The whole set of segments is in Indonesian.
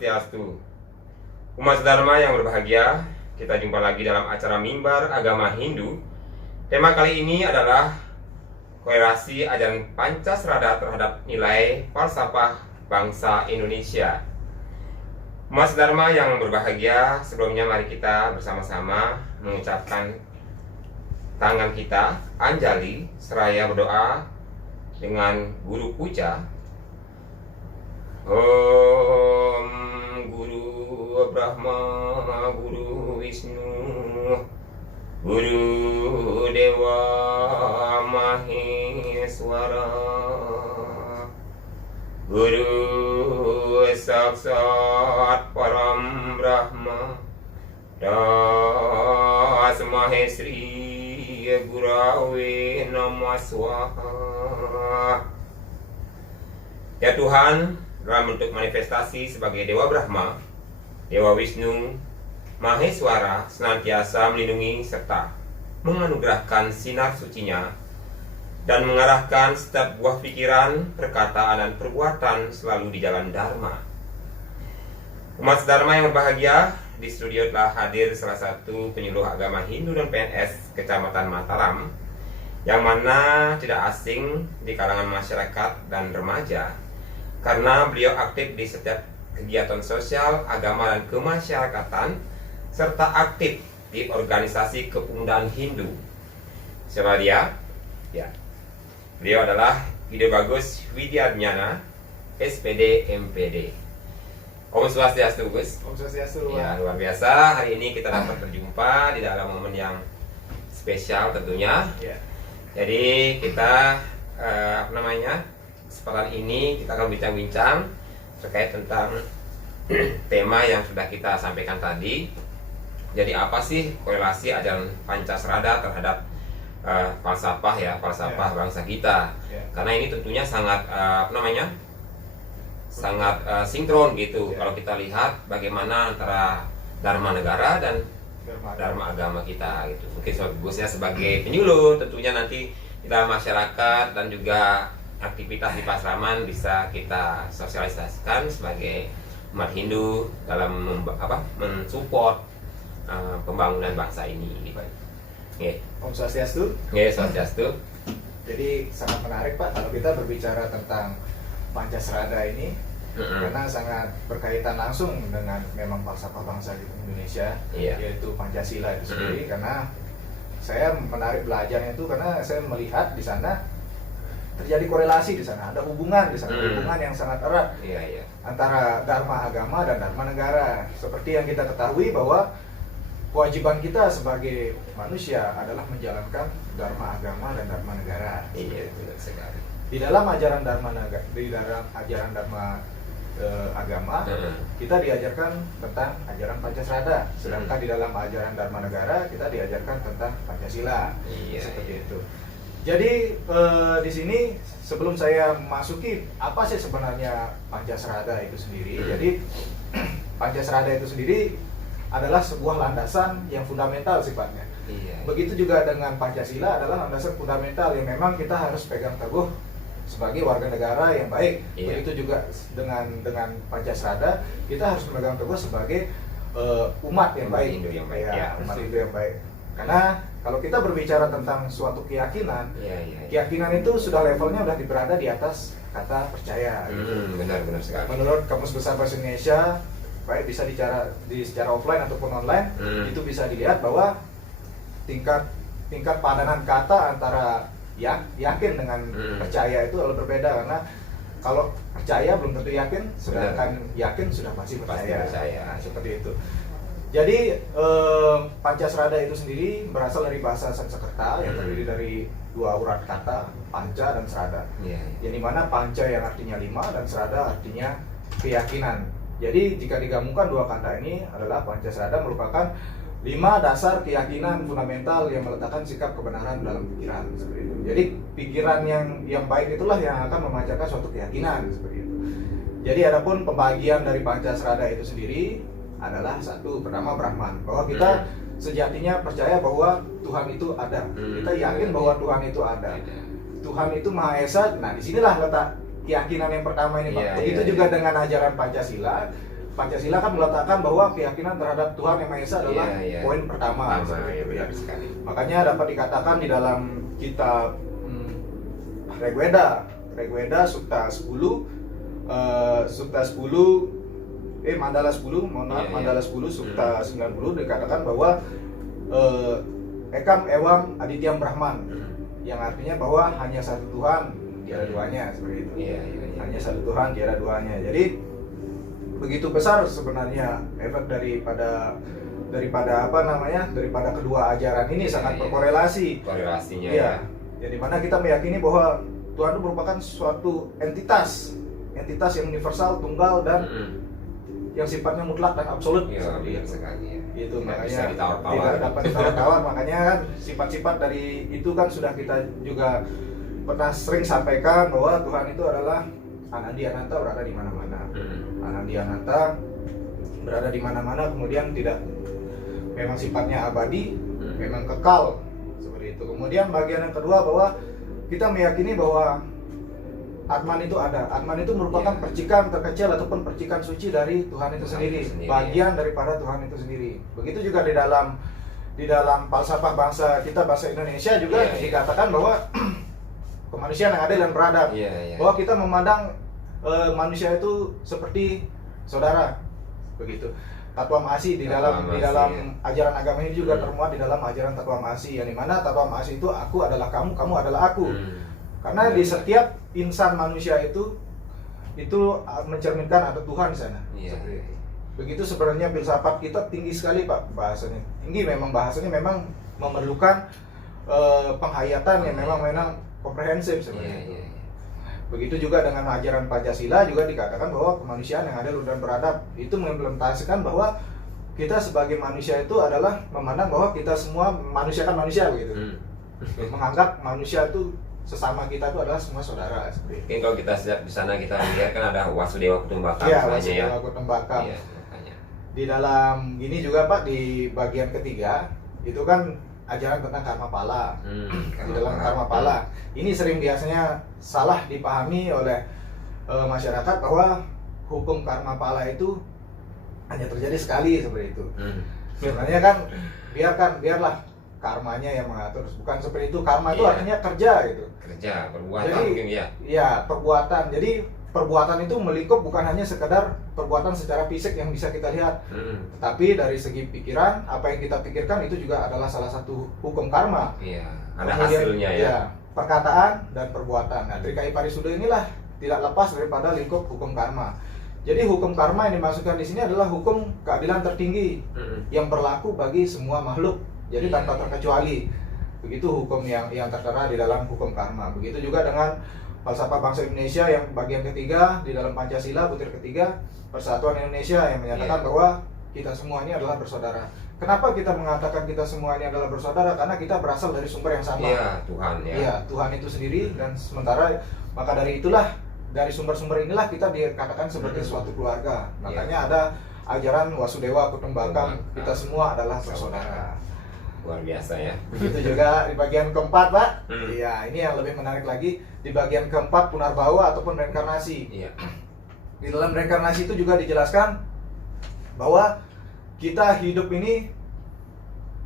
Swastiastu. Umat Dharma yang berbahagia, kita jumpa lagi dalam acara Mimbar Agama Hindu. Tema kali ini adalah korelasi ajaran Pancasrada terhadap nilai falsafah bangsa Indonesia. Umat Dharma yang berbahagia, sebelumnya mari kita bersama-sama mengucapkan tangan kita, Anjali, seraya berdoa dengan Guru Puja. Om Guru Brahma, Guru Wisnu, Guru Dewa Maheswara, Guru Saksat Param Brahma, Tasmahe Sri Gurave Namah Swaha. Ya Tuhan, dalam bentuk manifestasi sebagai Dewa Brahma, Dewa Wisnu, Maheswara senantiasa melindungi serta menganugerahkan sinar sucinya dan mengarahkan setiap buah pikiran, perkataan, dan perbuatan selalu di jalan Dharma. Umat Dharma yang berbahagia, di studio telah hadir salah satu penyuluh agama Hindu dan PNS Kecamatan Mataram, yang mana tidak asing di kalangan masyarakat dan remaja, karena beliau aktif di setiap kegiatan sosial, agama, dan kemasyarakatan, serta aktif di organisasi kepemudaan Hindu. Siapa dia? Ya, beliau adalah Ide Bagus Widyadnyana, SPD MPD. Om Swastiastu, Gus. Om Swastiastu. Ya, luar biasa. Hari ini kita dapat berjumpa di dalam momen yang spesial tentunya. Ya. Jadi kita kesempatan ini kita akan bincang-bincang terkait tentang tema yang sudah kita sampaikan tadi. Jadi apa sih korelasi ajaran Pancasrada terhadap falsafah bangsa kita? Karena ini tentunya sangat sangat sinkron gitu. Kalau kita lihat bagaimana antara Dharma negara dan Dharma agama kita gitu. Mungkin khususnya sebagai penyuluh, tentunya nanti di dalam masyarakat dan juga aktivitas di Pasraman bisa kita sosialisasikan sebagai umat Hindu dalam mensupport pembangunan bangsa ini. Gitu. Om Swastiastu. Swastiastu. Jadi sangat menarik Pak kalau kita berbicara tentang Pancasrada ini, karena sangat berkaitan langsung dengan memang falsafah bangsa di Indonesia, yaitu Pancasila itu sendiri. Karena saya menarik belajarnya itu karena saya melihat di sana terjadi korelasi di sana, ada hubungan di sana, hubungan yang sangat erat antara Dharma agama dan Dharma negara. Seperti yang kita ketahui bahwa kewajiban kita sebagai manusia adalah menjalankan Dharma agama dan Dharma negara. Iya, benar sekali. Di dalam ajaran Dharma negara, di dalam ajaran Dharma agama, kita diajarkan tentang ajaran Pancasrada. Sedangkan di dalam ajaran Dharma negara kita diajarkan tentang Pancasila. Seperti itu. Jadi di sini sebelum saya masuki apa sih sebenarnya Pancasrada itu sendiri. Jadi Pancasrada itu sendiri adalah sebuah landasan yang fundamental sifatnya. Begitu juga dengan Pancasila adalah landasan fundamental yang memang kita harus pegang teguh sebagai warga negara yang baik. Begitu juga dengan Pancasrada kita harus memegang teguh sebagai umat yang baik. Umat Hindu yang baik. Karena kalau kita berbicara tentang suatu keyakinan, keyakinan itu sudah levelnya sudah berada di atas kata percaya. Benar sekali. Menurut Kamus Besar Bahasa Indonesia, baik bisa secara offline ataupun online, itu bisa dilihat bahwa tingkat padanan kata antara yakin dengan percaya itu adalah berbeda. Karena kalau percaya belum tentu yakin, sedangkan yakin sudah pasti percaya. Seperti itu. Jadi Pancasrada itu sendiri berasal dari bahasa Sanskerta yang terdiri dari dua urat kata, panca dan srada. Yang dimana panca yang artinya 5 dan srada artinya keyakinan. Jadi jika digabungkan dua kata ini adalah Pancasrada merupakan 5 dasar keyakinan fundamental yang meletakkan sikap kebenaran dalam pikiran. Seperti itu. Jadi pikiran yang baik itulah yang akan memancarkan suatu keyakinan seperti itu. Jadi adapun pembagian dari Pancasrada itu sendiri adalah satu, pertama Brahman, bahwa kita sejatinya percaya bahwa Tuhan itu ada. Kita yakin bahwa Tuhan itu ada. Tuhan itu Maha Esa. Nah, disinilah letak keyakinan yang pertama ini, Pak. Begitu juga dengan ajaran Pancasila. Pancasila kan meletakkan bahwa keyakinan terhadap Tuhan Yang Maha Esa adalah poin pertama. Ya, benar sekali. Makanya dapat dikatakan di dalam kitab Rigveda Sukta 10 Mandala 10, Mandala 10 Sukta 90 dikatakan bahwa Ekam Ewam Adityam Brahman, yang artinya bahwa hanya satu Tuhan, tiada duanya, seperti itu. Hanya satu Tuhan, tiada duanya. Jadi begitu besar sebenarnya efek daripada kedua ajaran ini, sangat berkorelasi. Korelasinya Jadi mana kita meyakini bahwa Tuhan itu merupakan suatu entitas yang universal, tunggal, dan yang sifatnya mutlak dan absolut. Iya sekali. Itu Tidak makanya bisa ditawar-tawar. tidak dapat ditawar-tawar. Makanya kan sifat-sifat dari itu kan sudah kita juga pernah sering sampaikan bahwa Tuhan itu adalah Anandi Ananta, berada di mana-mana. Anandi Ananta berada di mana-mana, kemudian tidak, memang sifatnya abadi, memang kekal, seperti itu. Kemudian bagian yang kedua bahwa kita meyakini bahwa Atman itu ada. Atman itu merupakan percikan terkecil ataupun percikan suci dari Tuhan itu sendiri, bagian daripada Tuhan itu sendiri. Begitu juga di dalam falsafah bangsa kita, bahasa Indonesia juga dikatakan bahwa kemanusiaan yang adil dan beradab. Bahwa kita memandang manusia itu seperti saudara, begitu. Tatwa Ma'asi di dalam ajaran agama ini juga termuat di dalam ajaran Tatwa Ma'asi, yang dimana Tatwa Ma'asi itu aku adalah kamu, kamu adalah aku. Karena di setiap insan manusia itu mencerminkan ada Tuhan di sana. Begitu sebenarnya filsafat kita tinggi sekali Pak, bahasanya tinggi, memang bahasanya memang memerlukan penghayatan yang memang komprehensif sebenarnya. Begitu juga dengan ajaran Pancasila juga dikatakan bahwa kemanusiaan yang adil dan beradab itu mengimplementasikan bahwa kita sebagai manusia itu adalah memandang bahwa kita semua manusia kan manusia, begitu. Menganggap manusia itu sesama kita itu adalah semua saudara. Mungkin kalau kita di sana kita lihat kan ada Wasudewa Kutumbaka. Wasudewa Kutumbaka. Di dalam gini juga Pak, di bagian ketiga itu kan ajaran tentang karma pala. Di dalam karma pala ini sering biasanya salah dipahami oleh masyarakat bahwa hukum karma pala itu hanya terjadi sekali, seperti itu. Sebenarnya kan biarlah karmanya yang mengatur, bukan seperti itu. Karma itu artinya kerja, gitu. Kerja, perbuatan. Jadi, mungkin perbuatan. Jadi perbuatan itu melingkup bukan hanya sekedar perbuatan secara fisik yang bisa kita lihat, tapi dari segi pikiran, apa yang kita pikirkan itu juga adalah salah satu hukum karma. Ada hasilnya perkataan dan perbuatan. Nah, Trika Parisuda inilah tidak lepas daripada lingkup hukum karma. Jadi hukum karma yang dimaksudkan di sini adalah hukum keadilan tertinggi yang berlaku bagi semua makhluk. Jadi tanpa terkecuali. Begitu hukum yang tertera di dalam hukum karma. Begitu juga dengan falsafah bangsa Indonesia yang bagian ketiga di dalam Pancasila butir ketiga, Persatuan Indonesia, yang menyatakan bahwa kita semua ini adalah bersaudara. Kenapa kita mengatakan kita semua ini adalah bersaudara? Karena kita berasal dari sumber yang sama. Tuhan. Tuhan itu sendiri, dan sementara maka dari itulah, dari sumber-sumber inilah kita dikatakan sebagai suatu keluarga. Makanya ada ajaran Wasudewa Kutumbaka, kita semua adalah bersaudara. Luar biasa ya. Begitu juga di bagian keempat Pak. Ini yang lebih menarik lagi, di bagian keempat Punarbawa ataupun reinkarnasi. Di dalam reinkarnasi itu juga dijelaskan bahwa kita hidup ini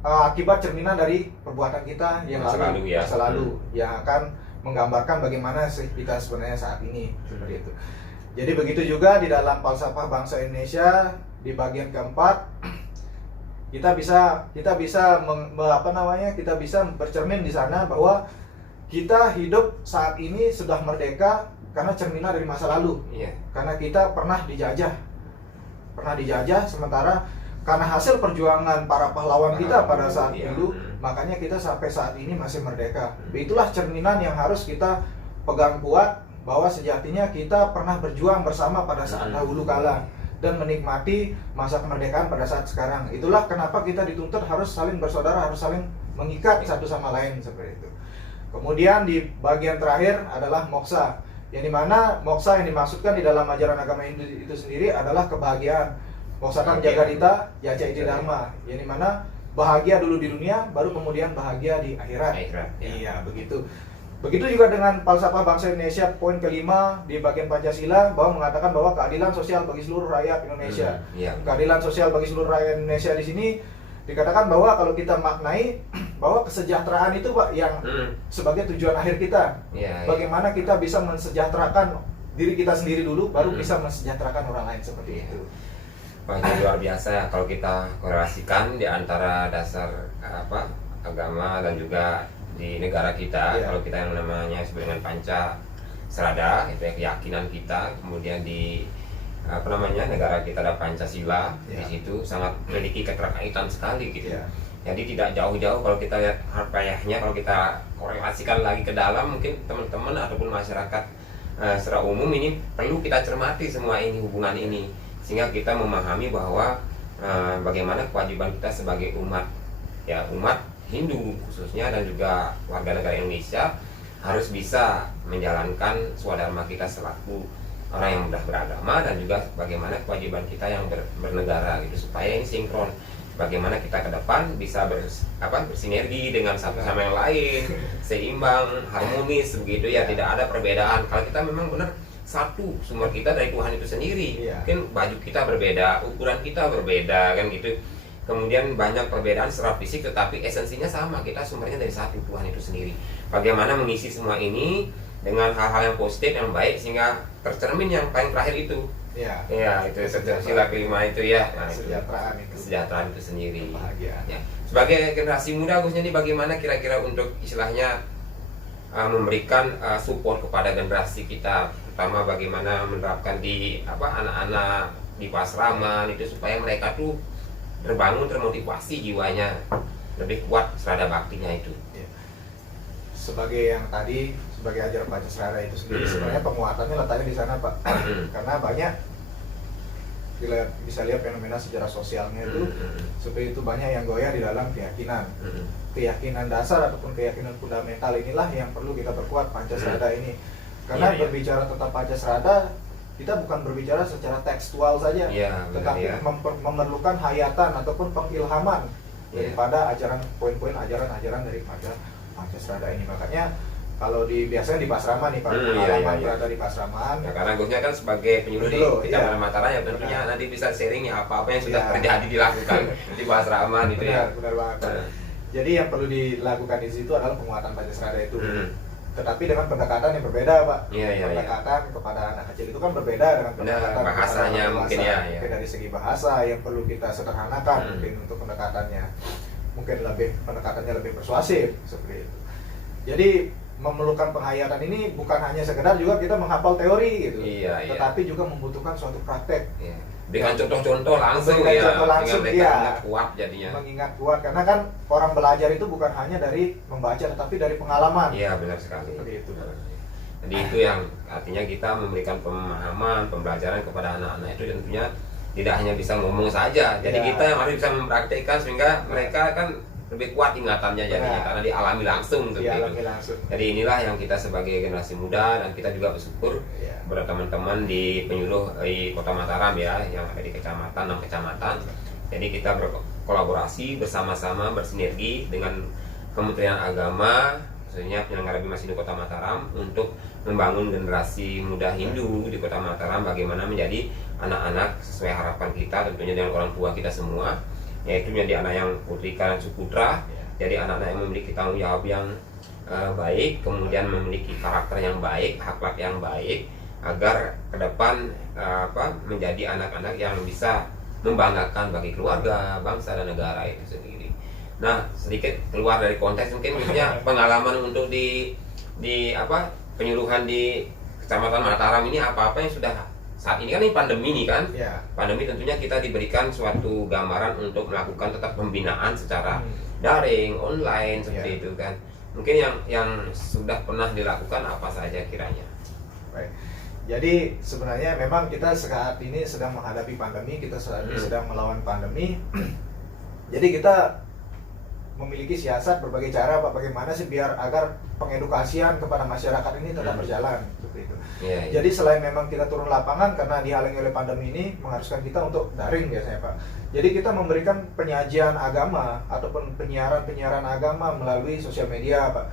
akibat cerminan dari perbuatan kita yang masa lalu, yang akan menggambarkan bagaimana kita sebenarnya saat ini, seperti itu. Jadi begitu juga di dalam falsafah bangsa Indonesia di bagian keempat, kita bisa bercermin di sana bahwa kita hidup saat ini sudah merdeka karena cerminan dari masa lalu. Karena kita pernah dijajah, sementara karena hasil perjuangan para pahlawan kita pada saat dulu, makanya kita sampai saat ini masih merdeka. Itulah cerminan yang harus kita pegang kuat, bahwa sejatinya kita pernah berjuang bersama pada saat dahulu kala dan menikmati masa kemerdekaan pada saat sekarang. Itulah kenapa kita dituntut harus saling bersaudara, harus saling mengikat satu sama lain, seperti itu. Kemudian di bagian terakhir adalah moksa, yang dimana moksa yang dimaksudkan di dalam ajaran agama Hindu itu sendiri adalah kebahagiaan. Moksakan jagadita, yaca iti dharma, yang dimana bahagia dulu di dunia, baru kemudian bahagia di akhirat. Iya, begitu. Begitu juga dengan falsafah bangsa Indonesia poin kelima di bagian Pancasila bahwa mengatakan bahwa keadilan sosial bagi seluruh rakyat Indonesia. Keadilan sosial bagi seluruh rakyat Indonesia di sini dikatakan bahwa kalau kita maknai bahwa kesejahteraan itu Pak yang sebagai tujuan akhir kita. Bagaimana kita bisa mensejahterakan diri kita sendiri dulu baru bisa mensejahterakan orang lain seperti itu. Wah, ini luar biasa ya kalau kita korelasikan di antara dasar agama dan juga di negara kita. Kalau kita yang namanya disebut dengan Pancasrada, itu ya keyakinan kita. Kemudian di negara kita ada Pancasila. Di situ sangat memiliki keterkaitan sekali gitu. Jadi tidak jauh-jauh kalau kita lihat harfiahnya, kalau kita korelasikan lagi ke dalam, mungkin teman-teman ataupun masyarakat secara umum ini perlu kita cermati semua ini, hubungan ini, sehingga kita memahami bahwa bagaimana kewajiban kita sebagai umat Hindu khususnya dan juga warga negara Indonesia harus bisa menjalankan swadharma kita selaku orang yang sudah beragama, dan juga bagaimana kewajiban kita yang bernegara gitu, supaya ini sinkron, bagaimana kita ke depan bisa bersinergi dengan satu sama yang lain, seimbang, harmonis begitu ya, tidak ada perbedaan. Kalau kita memang benar satu, sumber kita dari Tuhan itu sendiri. Mungkin baju kita berbeda, ukuran kita berbeda kan gitu. Kemudian banyak perbedaan secara fisik, tetapi esensinya sama, kita sumbernya dari satu, Tuhan itu sendiri. Bagaimana mengisi semua ini dengan hal-hal yang positif, yang baik, sehingga tercermin yang paling terakhir itu. Itu sila kelima itu ya. Nah, kesejahteraan itu sendiri. Ya. Sebagai generasi muda khususnya ini, bagaimana kira-kira untuk istilahnya memberikan support kepada generasi kita, terutama bagaimana menerapkan di anak-anak di pasraman itu, supaya mereka tuh terbangun, termotivasi jiwanya lebih kuat serada baktinya itu. Sebagai yang tadi, sebagai ajaran Pancasila itu sendiri, sebenarnya penguatannya letaknya di sana Pak. Karena banyak bisa lihat fenomena sejarah sosialnya itu seperti itu, banyak yang goyah di dalam keyakinan. Keyakinan dasar ataupun keyakinan fundamental inilah yang perlu kita perkuat Pancasila ini. Karena berbicara tentang Pancasila, kita bukan berbicara secara tekstual saja, tetapi memerlukan hayatan ataupun pengilhaman daripada poin-poin ajaran-ajaran daripada Pancasila ini. Makanya kalau biasanya di Pasraman nih Pak, pengalaman berada di Pasraman. Karena Gusnya kan sebagai penyuluh di Kecamatan Mataram, ya tentunya nanti bisa sharing ya apa yang sudah terjadi dilakukan di Pasraman itu ya. Benar banget. Jadi yang perlu dilakukan di situ adalah penguatan Pancasila itu. Tetapi dengan pendekatan yang berbeda Pak. Pendekatan kepada anak kecil itu kan berbeda dengan pendekatan bahasanya mungkin ya. Dari segi bahasa yang perlu kita sederhanakan mungkin untuk pendekatannya. Mungkin pendekatannya lebih persuasif seperti itu. Jadi memerlukan penghayatan ini bukan hanya sekedar juga kita menghafal teori gitu. Tetapi juga membutuhkan suatu praktek. Dengan contoh-contoh langsung mengingat kuat jadinya. Mengingat kuat, karena kan orang belajar itu bukan hanya dari membaca tetapi dari pengalaman. Iya, benar sekali. Seperti itu. Jadi itu yang artinya kita memberikan pemahaman, pembelajaran kepada anak-anak itu tentunya tidak hanya bisa ngomong saja. Jadi kita yang harus bisa mempraktikkan sehingga mereka kan lebih kuat ingatannya jadinya karena dialami langsung Jadi inilah yang kita sebagai generasi muda, dan kita juga bersyukur kepada teman-teman di penyuluh di Kota Mataram ya, yang ada di kecamatan, 6 kecamatan. Jadi kita berkolaborasi bersama-sama, bersinergi dengan Kementerian Agama, khususnya penyelenggara Bima Hindu Kota Mataram, untuk membangun generasi muda Hindu di Kota Mataram, bagaimana menjadi anak-anak sesuai harapan kita, tentunya dengan orang tua kita semua, yaitu menjadi anak yang putrika dan suputra, jadi anak-anak yang memiliki tanggung jawab yang baik, kemudian memiliki karakter yang baik, akhlak yang baik, agar ke depan menjadi anak-anak yang bisa membanggakan bagi keluarga, bangsa dan negara itu sendiri. Nah, sedikit keluar dari konteks mungkin pengalaman untuk di penyuluhan di Kecamatan Mataram ini, apa-apa yang sudah saat ini kan, ini pandemi nih kan, pandemi tentunya kita diberikan suatu gambaran untuk melakukan tetap pembinaan secara daring, online seperti itu kan. Mungkin yang sudah pernah dilakukan apa saja kiranya? Baik. Jadi sebenarnya memang kita saat ini sedang menghadapi pandemi, kita saat ini sedang melawan pandemi. Jadi kita memiliki siasat berbagai cara Pak, bagaimana sih biar agar pengedukasian kepada masyarakat ini tetap berjalan seperti itu. Jadi selain memang kita turun lapangan karena dihalangi oleh pandemi ini mengharuskan kita untuk daring biasanya Pak. Jadi kita memberikan penyajian agama ataupun penyiaran agama melalui sosial media Pak.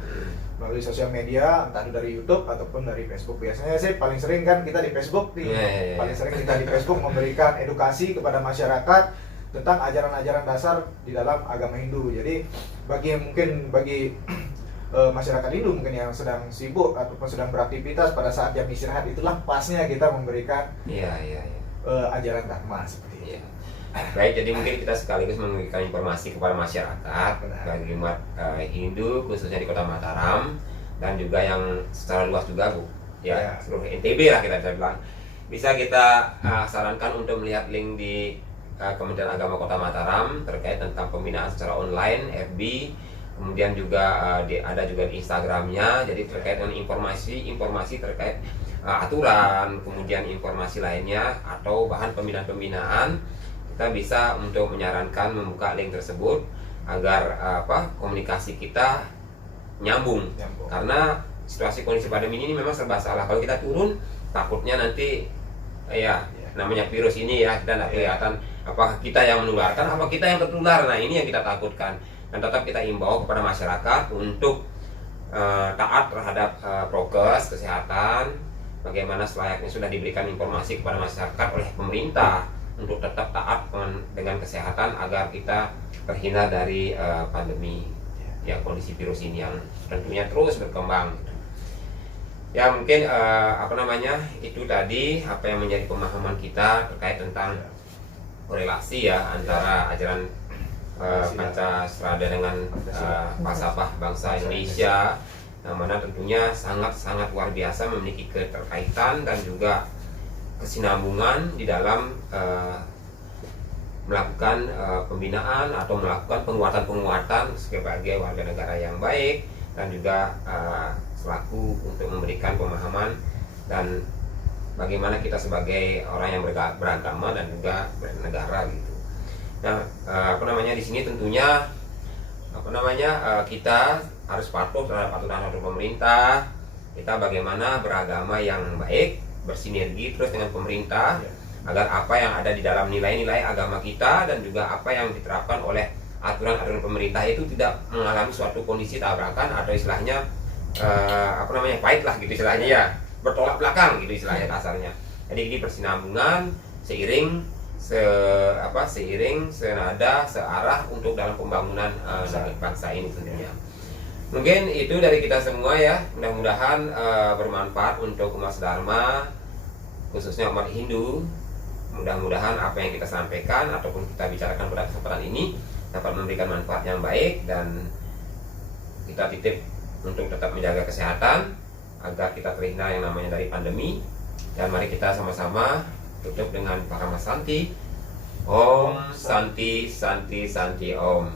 Melalui sosial media entah dari YouTube ataupun dari Facebook. Biasanya sih paling sering kan kita di Facebook nih. Paling sering kita di Facebook memberikan edukasi kepada masyarakat tentang ajaran-ajaran dasar di dalam agama Hindu. Jadi bagi masyarakat Hindu mungkin yang sedang sibuk ataupun sedang beraktivitas pada saat jam istirahat, itulah pasnya kita memberikan ajaran dharma seperti itu. Baik, jadi mungkin kita sekaligus memberikan informasi kepada masyarakat bagi umat Hindu khususnya di Kota Mataram dan juga yang secara luas juga seluruh NTB lah kita bisa bilang. Bisa kita sarankan untuk melihat link di Kementerian Agama Kota Mataram terkait tentang pembinaan secara online, FB, kemudian juga ada juga di Instagramnya. Jadi terkait dengan informasi terkait aturan, kemudian informasi lainnya atau bahan pembinaan kita bisa untuk menyarankan membuka link tersebut agar komunikasi kita nyambung. Karena situasi kondisi pandemi ini memang serba salah. Kalau kita turun takutnya nanti namanya virus ini kita tidak kelihatan apakah kita yang menularkan, apa kita yang tertular. Nah ini yang kita takutkan, dan tetap kita imbau kepada masyarakat untuk taat terhadap prokes kesehatan, bagaimana selayaknya sudah diberikan informasi kepada masyarakat oleh pemerintah untuk tetap taat dengan kesehatan agar kita terhindar dari pandemi kondisi virus ini yang tentunya terus berkembang. Mungkin itu tadi apa yang menjadi pemahaman kita terkait tentang korelasi antara ajaran Pancasrada dengan falsafah bangsa Indonesia, yang mana tentunya sangat luar biasa memiliki keterkaitan dan juga kesinambungan di dalam melakukan pembinaan atau melakukan penguatan sebagai warga negara yang baik, dan juga selaku untuk memberikan pemahaman dan bagaimana kita sebagai orang yang beragama dan juga bernegara gitu. Nah, di sini tentunya kita harus patuh terhadap aturan-aturan pemerintah. Kita bagaimana beragama yang baik, bersinergi terus dengan pemerintah agar apa yang ada di dalam nilai-nilai agama kita dan juga apa yang diterapkan oleh aturan-aturan pemerintah itu tidak mengalami suatu kondisi tabrakan atau istilahnya pahit lah gitu istilahnya, bertolak belakang gitu istilahnya kasarnya. Jadi ini bersinambungan seiring senada searah untuk dalam pembangunan bangsa ini tentunya. Mungkin itu dari kita semua mudah-mudahan bermanfaat untuk umat Dharma khususnya umat Hindu. Mudah-mudahan apa yang kita sampaikan ataupun kita bicarakan pada kesempatan ini dapat memberikan manfaat yang baik, dan kita titip untuk tetap menjaga kesehatan agar kita terhindar yang namanya dari pandemi. Dan mari kita sama-sama tutup dengan Paramasanti. Om Santi Santi Santi Om.